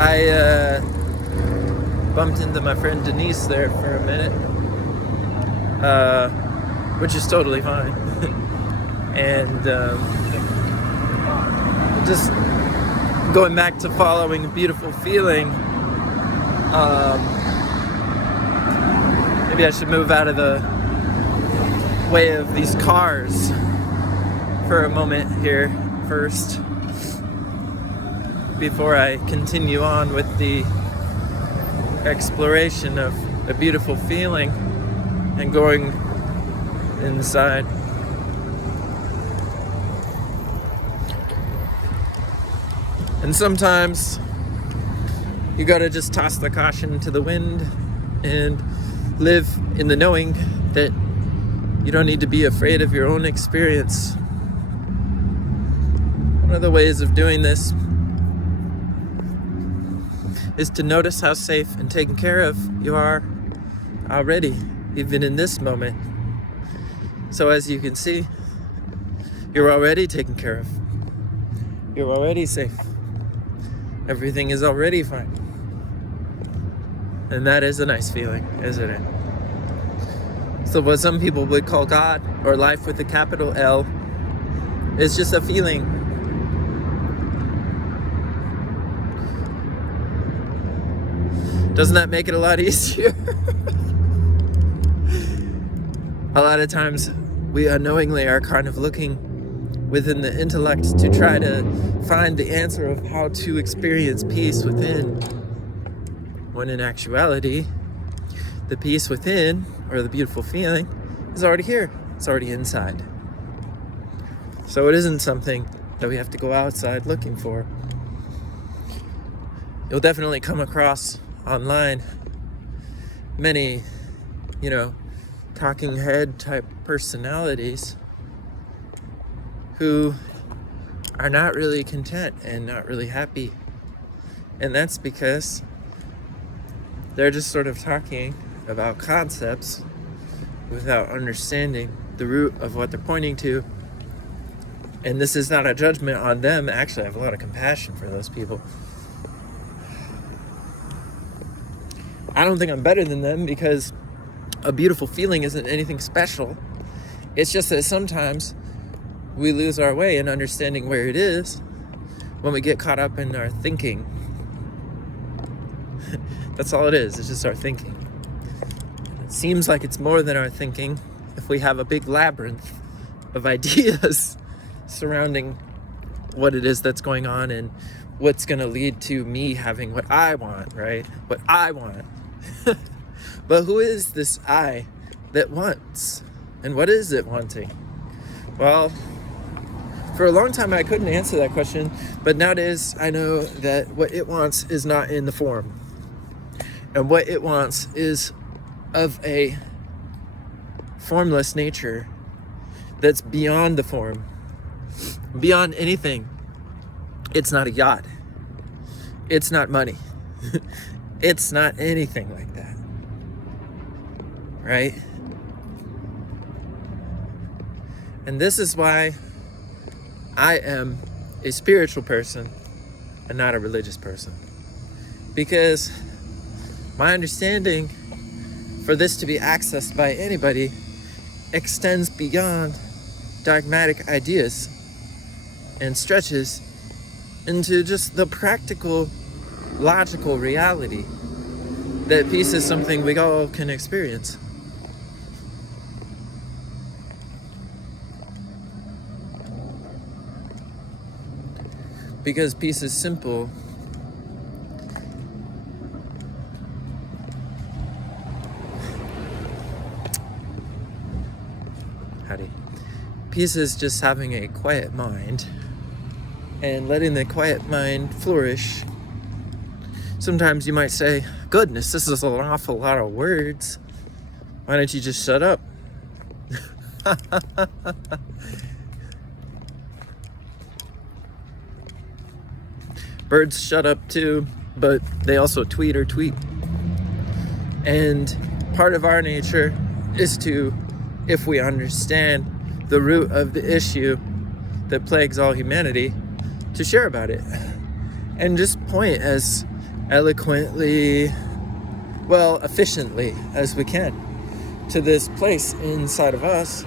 I bumped into my friend Denise there for a minute, which is totally fine. And just going back to following a beautiful feeling, maybe I should move out of the way of these cars for a moment here first, before I continue on with the exploration of a beautiful feeling and going inside. And sometimes you gotta just toss the caution to the wind and live in the knowing that you don't need to be afraid of your own experience. One of the ways of doing this is to notice how safe and taken care of you are already, even in this moment. So as you can see, you're already taken care of. You're already safe. Everything is already fine. And that is a nice feeling, isn't it? So what some people would call God, or life with a capital L, is just a feeling. Doesn't that make it a lot easier? A lot of times we unknowingly are kind of looking within the intellect to try to find the answer of how to experience peace within, when in actuality, the peace within, or the beautiful feeling, is already here. It's already inside. So it isn't something that we have to go outside looking for. You'll definitely come across online many, talking head type personalities who are not really content and not really happy. And that's because they're just sort of talking about concepts without understanding the root of what they're pointing to. And this is not a judgment on them. Actually, I have a lot of compassion for those people. I don't think I'm better than them, because a beautiful feeling isn't anything special. It's just that sometimes we lose our way in understanding where it is when we get caught up in our thinking. That's all it is. It's just our thinking. It seems like it's more than our thinking if we have a big labyrinth of ideas surrounding what it is that's going on and what's going to lead to me having what I want, right? What I want. But who is this I that wants? And what is it wanting? Well, for a long time I couldn't answer that question, but nowadays I know that what it wants is not in the form. And what it wants is of a formless nature that's beyond the form, beyond anything. It's not a yacht. It's not money. It's not anything like that. Right? And this is why I am a spiritual person and not a religious person. Because my understanding for this to be accessed by anybody extends beyond dogmatic ideas and stretches into just the practical, logical reality that peace is something we all can experience. Because peace is simple. Howdy. Peace is just having a quiet mind and letting the quiet mind flourish. Sometimes you might say, goodness, this is an awful lot of words. Why don't you just shut up? Birds shut up too, but they also tweet. And part of our nature is to, if we understand the root of the issue that plagues all humanity, to share about it. And just point as eloquently, efficiently as we can to this place inside of us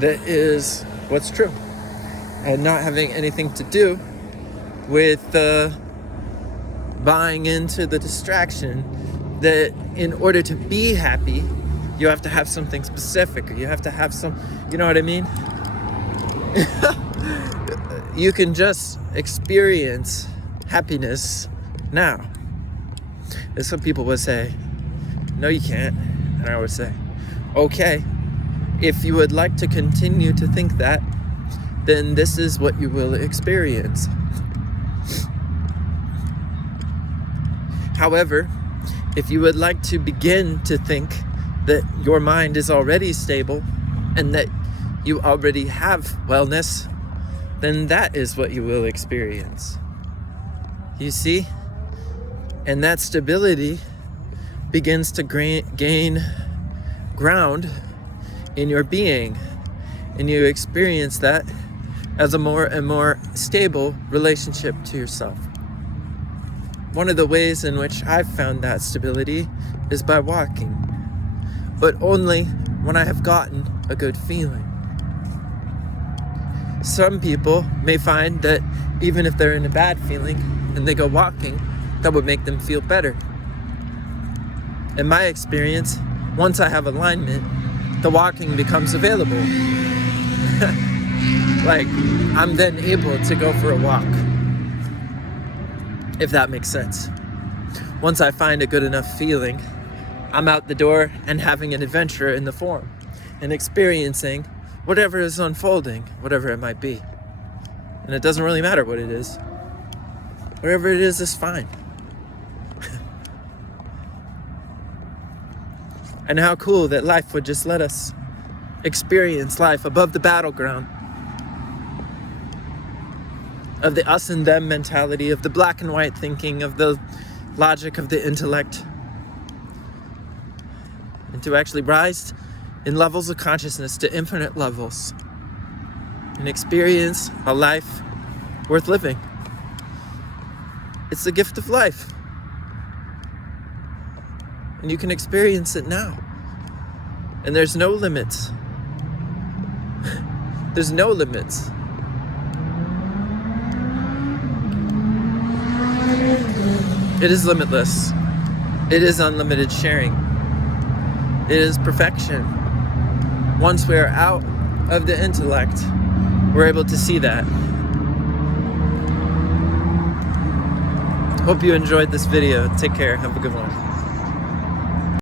that is what's true, and not having anything to do with buying into the distraction that in order to be happy, you have to have something specific, or you have to have some, you know what I mean? You can just experience happiness now. And some people would say, no, you can't. And I would say, okay, if you would like to continue to think that, then this is what you will experience. However, if you would like to begin to think that your mind is already stable and that you already have wellness, then that is what you will experience. You see? And that stability begins to gain ground in your being, and you experience that as a more and more stable relationship to yourself. One of the ways in which I've found that stability is by walking, but only when I have gotten a good feeling. Some people may find that even if they're in a bad feeling and they go walking, that would make them feel better. In my experience, once I have alignment, the walking becomes available. Like, I'm then able to go for a walk, if that makes sense. Once I find a good enough feeling, I'm out the door and having an adventure in the form and experiencing whatever is unfolding, whatever it might be. And it doesn't really matter what it is. Whatever it is fine. And how cool that life would just let us experience life above the battleground of the us and them mentality, of the black and white thinking, of the logic of the intellect, and to actually rise in levels of consciousness to infinite levels and experience a life worth living. It's the gift of life. And you can experience it now. And there's no limits. There's no limits. It is limitless. It is unlimited sharing. It is perfection. Once we are out of the intellect, we're able to see that. Hope you enjoyed this video. Take care. Have a good one.